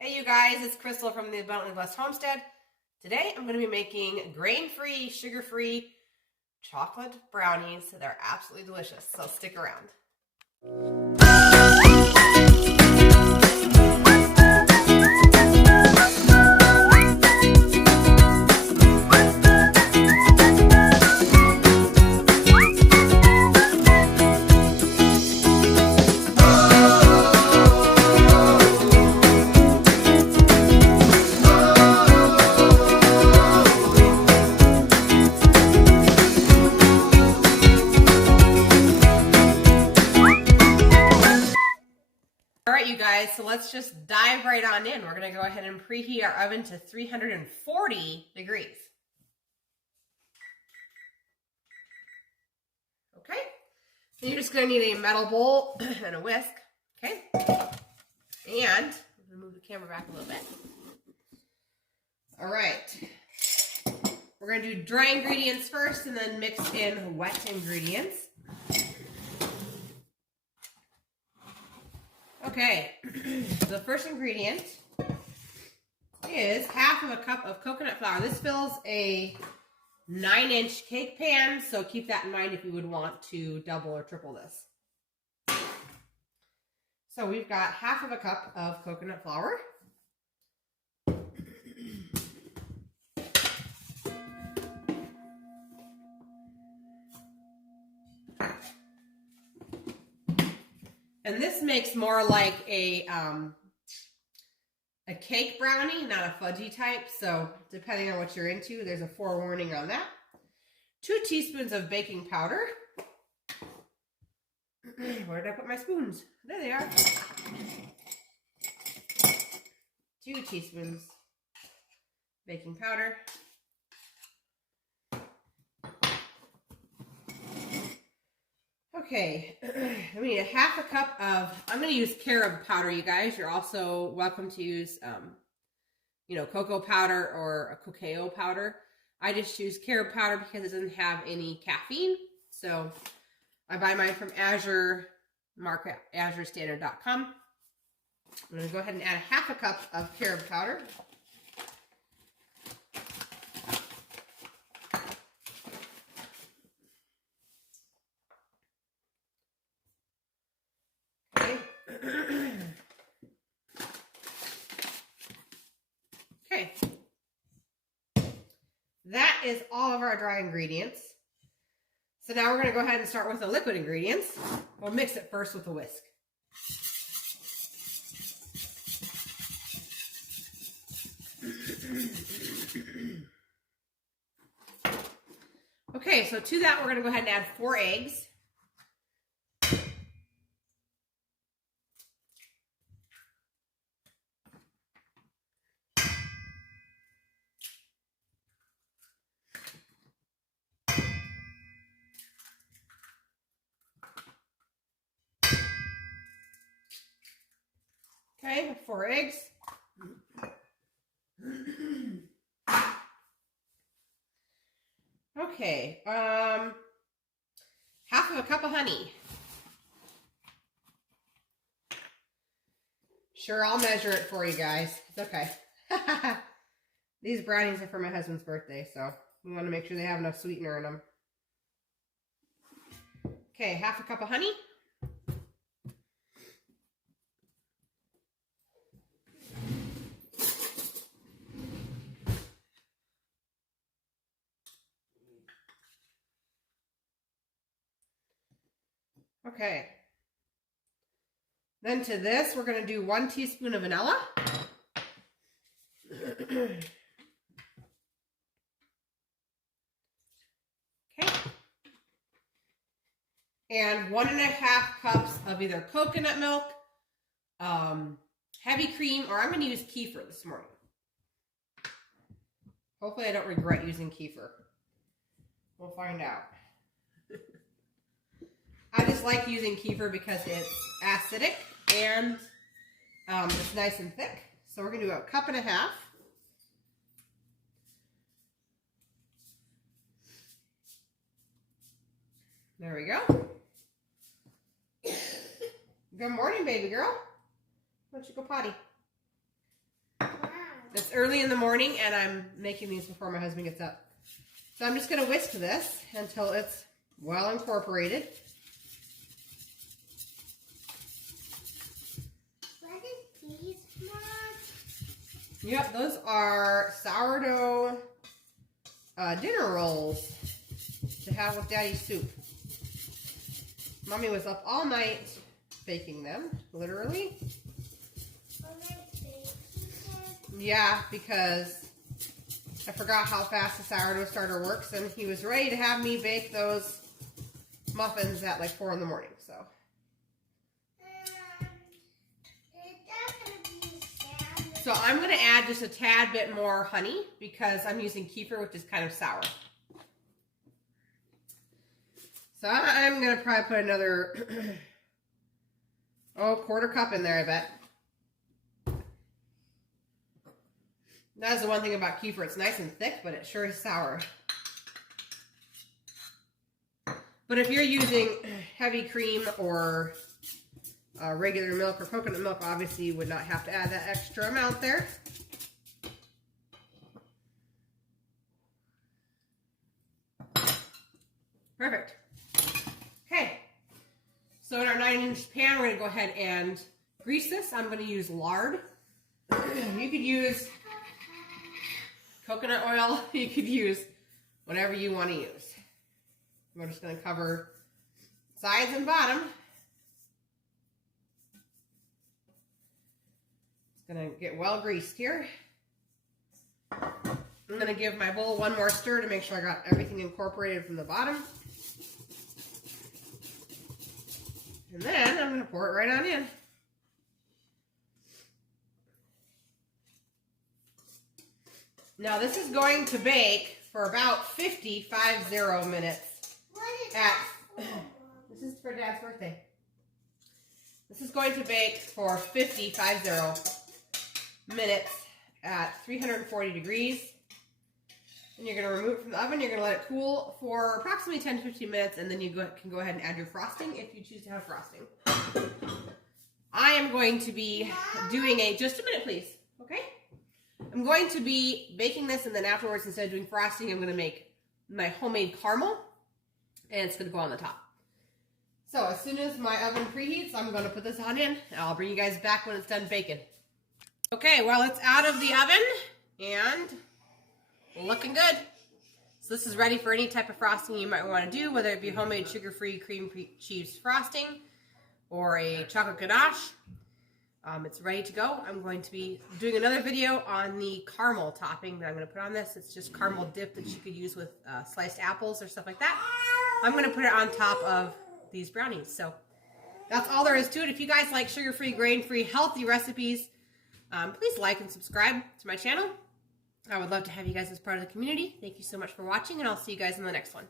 Hey you guys, it's Crystal from the Abundantly Blessed Homestead. Today I'm going to be making grain-free, sugar-free chocolate brownies. They're absolutely delicious, so stick around. All right, you guys, so let's just dive right on in. We're going to go ahead and preheat our oven to 340 degrees. Okay, then you're just going to need a metal bowl and a whisk, okay? And I'm going to move the camera back a little bit. All right, we're going to do dry ingredients first and then mix in wet ingredients. Okay, the first ingredient is half of a cup of coconut flour. This fills a 9-inch cake pan, so keep that in mind if you would want to double or triple this. So we've got half of a cup of coconut flour. And this makes more like a cake brownie, not a fudgy type. So depending on what you're into, there's a forewarning on that. 2 teaspoons of baking powder. Where did I put my spoons? There they are. 2 teaspoons baking powder. Okay, we need a half a cup of, I'm going to use carob powder, you guys. You're also welcome to use, cocoa powder or a cacao powder. I just use carob powder because it doesn't have any caffeine. So I buy mine from Azure, mark at azurestandard.com. I'm going to go ahead and add a half a cup of carob powder. Okay, that is all of our dry ingredients. So now we're going to go ahead and start with the liquid ingredients. We'll mix it first with a whisk. Okay, so to that we're going to go ahead and add 4 eggs. Okay, 4 eggs. Okay, half of a cup of honey. Sure, I'll measure it for you guys. It's okay. These brownies are for my husband's birthday, so we want to make sure they have enough sweetener in them. Okay, half a cup of honey. Okay. Then to this, we're going to do 1 teaspoon of vanilla. Okay. And 1.5 cups of either coconut milk, heavy cream, or I'm going to use kefir this morning. Hopefully I don't regret using kefir. We'll find out. I just like using kefir because it's acidic and it's nice and thick. So we're going to do 1.5 cups. There we go. Good morning, baby girl. Why don't you go potty? It's early in the morning and I'm making these before my husband gets up. So I'm just going to whisk this until it's well incorporated. What is these, Mom? Yep, those are sourdough dinner rolls to have with Daddy's soup. Mommy was up all night baking them, literally. Yeah, because I forgot how fast the sourdough starter works, and he was ready to have me bake those muffins at like 4 in the morning, so. So I'm going to add just a tad bit more honey because I'm using kefir, which is kind of sour. So I'm going to probably put another, quarter cup in there, I bet. That's the one thing about kefir. It's nice and thick, but it sure is sour. But if you're using heavy cream or regular milk or coconut milk, obviously you would not have to add that extra amount there. Perfect. Okay. So in our 9-inch pan, we're going to go ahead and grease this. I'm going to use lard. You could use coconut oil. You could use whatever you want to use. We're just going to cover sides and bottom. It's going to get well greased here. I'm going to give my bowl one more stir to make sure I got everything incorporated from the bottom. And then I'm going to pour it right on in. Now this is going to bake for about 50 minutes. This is for Dad's birthday. This is going to bake for 50 minutes at 340 degrees. And you're going to remove it from the oven. You're going to let it cool for approximately 10 to 15 minutes, and then you can go ahead and add your frosting if you choose to have frosting. I am going to be doing just a minute, please. Okay? I'm going to be baking this, and then afterwards, instead of doing frosting, I'm going to make my homemade caramel, and it's going to go on the top. So as soon as my oven preheats, I'm going to put this on in, and I'll bring you guys back when it's done baking. Okay, well, it's out of the oven, and looking good. So this is ready for any type of frosting you might want to do, whether it be homemade sugar-free cream cheese frosting or a chocolate ganache. It's ready to go. I'm going to be doing another video on the caramel topping that I'm going to put on this. It's just caramel dip that you could use with sliced apples or stuff like that. I'm going to put it on top of these brownies. So that's all there is to it. If you guys like sugar-free, grain-free, healthy recipes, please like and subscribe to my channel. I would love to have you guys as part of the community. Thank you so much for watching, and I'll see you guys in the next one.